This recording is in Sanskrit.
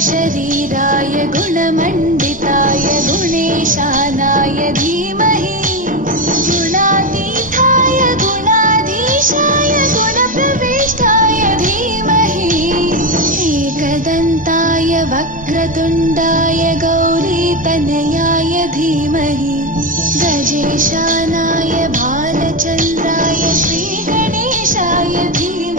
शरीराय गुणमण्डिताय गुणेशानाय धीमहि गुणातीताय गुणाधीशाय गुणप्रविष्टाय धीमहि एकदन्ताय वक्रतुण्डाय गौरीतनयाय धीमहि गजेशानाय भालचन्द्राय श्रीगणेशाय धीमहि